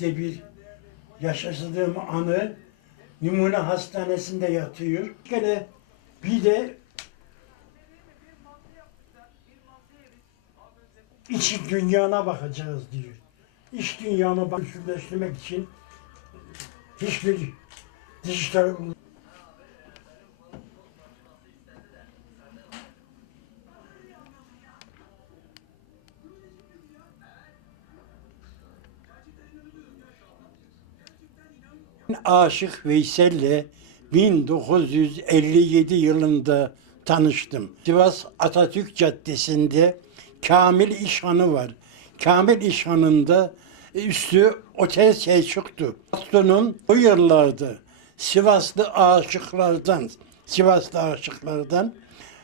işte bir yaşadığım anı numune hastanesinde yatıyor. Gene bir de iç dünyana bakacağız diyor. İç dünyanı bakışleştirmek için hiçbir dijital Aşık Veysel'le 1957 yılında tanıştım. Sivas Atatürk Caddesi'nde Kamil İşhanı var. Kamil İşhanı'nda üstü Otel Selçuk'tu. Patronum o yıllarda Sivaslı aşıklardan, Sivaslı aşıklardan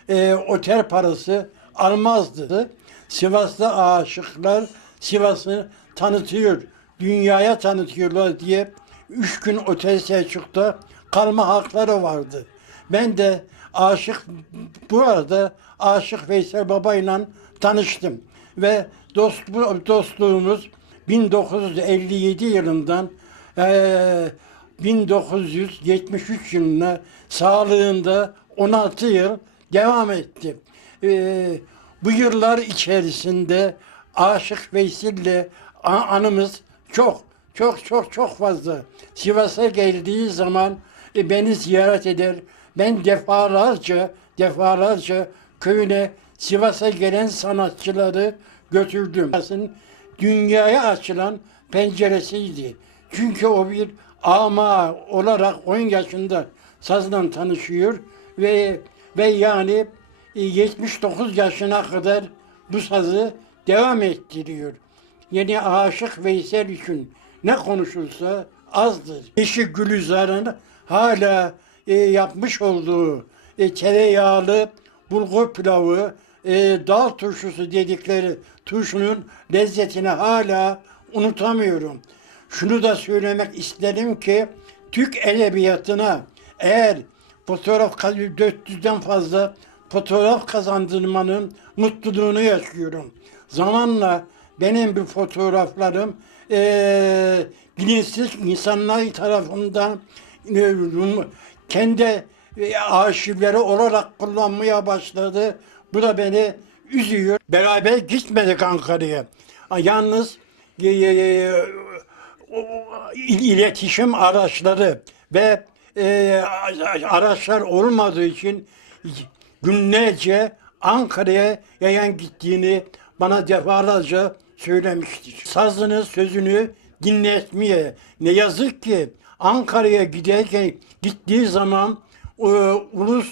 e, otel parası almazdı. Sivaslı aşıklar Sivas'ı tanıtıyor, dünyaya tanıtıyorlar diye üç gün Otel Selçuk'ta kalma hakları vardı. Ben de aşık bu arada aşık Veysel Baba'yla tanıştım ve dost dostluğumuz 1957 yılından eee 1973 yılına sağlığında 16 yıl devam etti. Eee, bu yıllar içerisinde Aşık Veysel'le anımız çok çok çok çok fazla. Sivas'a geldiği zaman e, beni ziyaret eder. Ben defalarca defalarca köyüne Sivas'a gelen sanatçıları götürdüm. Dünyaya açılan penceresiydi. Çünkü o bir ama olarak 10 yaşında sazla tanışıyor ve ve yani e, 79 yaşına kadar bu sazı devam ettiriyor. Yeni aşık Veysel için ne konuşulsa azdır. Eşi Gülizar'ın hala e, yapmış olduğu e, tereyağlı bulgur pilavı, e, dal turşusu dedikleri turşunun lezzetini hala unutamıyorum. Şunu da söylemek isterim ki Türk edebiyatına eğer fotoğraf 400'den fazla fotoğraf kazandırmanın mutluluğunu yaşıyorum. Zamanla benim bu fotoğraflarım eee bilinçsiz insanlar tarafından eee, kendi e, arşivleri olarak kullanmaya başladı. Bu da beni üzüyor. Beraber gitmedik Ankara'ya. Yalnız e, e, o- il- iletişim araçları ve e, araçlar olmadığı için günlerce Ankara'ya yayan gittiğini bana defalarca söylemiştir. Sazını sözünü dinletmeye ne yazık ki Ankara'ya giderken gittiği zaman e, ulus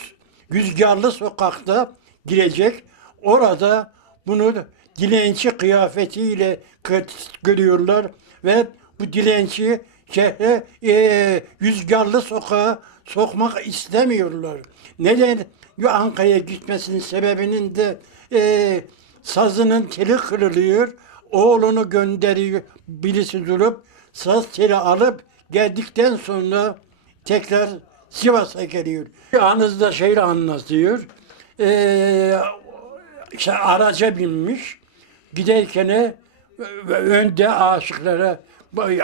rüzgarlı sokakta girecek. Orada bunu dilenci kıyafetiyle kı- görüyorlar ve bu dilenci şehre e, rüzgarlı sokağa sokmak istemiyorlar. Neden? Ya Ankara'ya gitmesinin sebebinin de e, sazının teli kırılıyor. Oğlunu gönderiyor. Birisi durup saz teli alıp geldikten sonra tekrar Sivas'a geliyor. Anızda şeyle anlatıyor. E, işte araca binmiş. Giderken e, önde aşıklara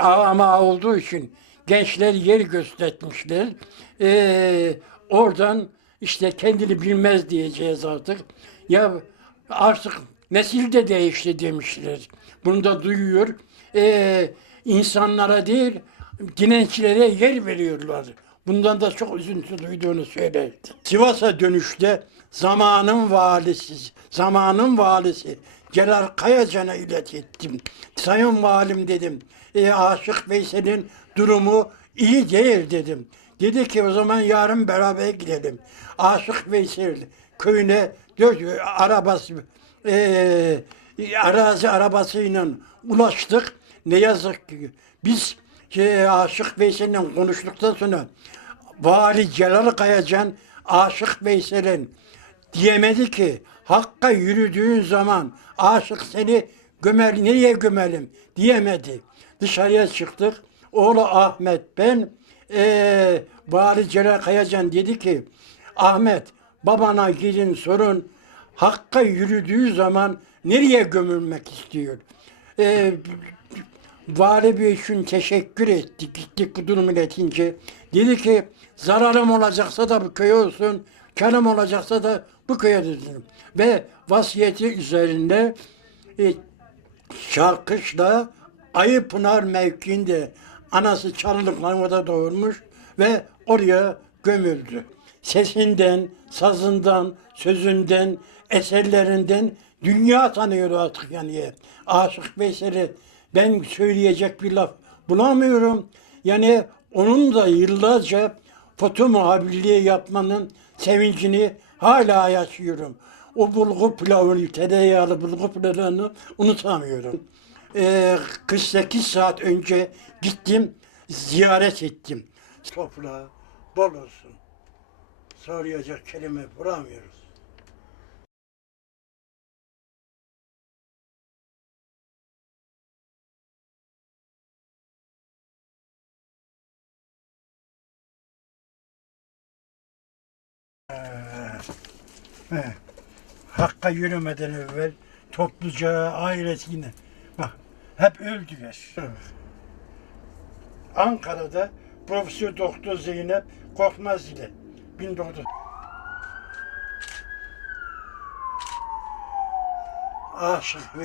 ama olduğu için gençler yer göstermişler. Ee, oradan işte kendini bilmez diyeceğiz artık. Ya artık nesil de değişti demişler. Bunu da duyuyor. Ee, insanlara değil dilencilere yer veriyorlar. Bundan da çok üzüntü duyduğunu söyledi. Sivas'a dönüşte zamanın valisi, zamanın valisi Celal Kayacan'a ilettim. Sayın valim dedim. E, Aşık Veysel'in durumu iyi değil dedim. Dedi ki o zaman yarın beraber gidelim. Aşık Veysel köyüne dört arabası e, arazi arabasıyla ulaştık. Ne yazık ki biz şey, Aşık Veysel'le konuştuktan sonra Vali Celal Kayacan Aşık Veysel'in diyemedi ki Hakk'a yürüdüğün zaman aşık seni gömer nereye gömelim diyemedi. Dışarıya çıktık. Oğlu Ahmet ben eee Vali Celal Kayacan dedi ki Ahmet babana gidin sorun Hakk'a yürüdüğü zaman nereye gömülmek istiyor? Eee Vali Bey için teşekkür ettik. Gittik bu durumu iletince. Dedi ki zararım olacaksa da bu köye olsun, karım olacaksa da bu köye dedim. Ve vasiyeti üzerinde e, Şarkışla Ayıpınar mevkiinde anası Çalılıklarımda doğurmuş ve oraya gömüldü. Sesinden, sazından, sözünden, eserlerinden dünya tanıyor artık yani. Aşık Veysel'i ben söyleyecek bir laf bulamıyorum. Yani onun da yıllarca foto muhabirliği yapmanın sevincini hala yaşıyorum. O bulgur pilavını, tereyağlı bulgur pilavını unutamıyorum. Ee, 48 saat önce gittim, ziyaret ettim. Toprağı bol olsun. Söyleyecek kelime bulamıyoruz. He. Hakka yürümeden evvel topluca ailesine bak hep öldüler. Ankara'da Profesör Doktor Zeynep Korkmaz ile 1900 Aşık ve